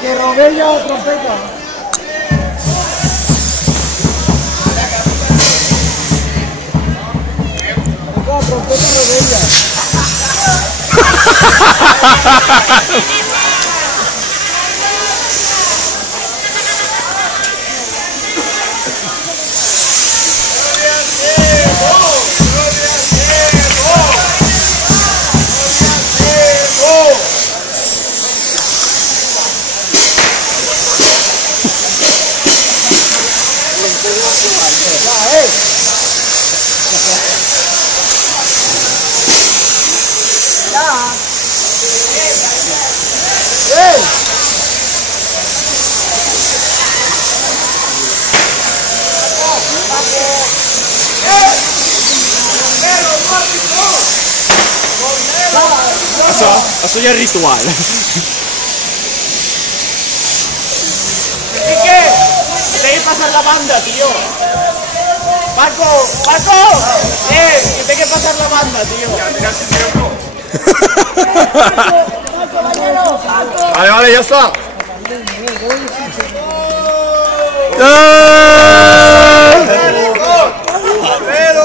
Que Robella o trompeta. Trompeta Robella. Eso ya es ritual. ¿Qué? Te hay que pasar la banda, tío. Paco, Paco. Que te hay que pasar la banda, tío. Vale, vale, ya está. Pero,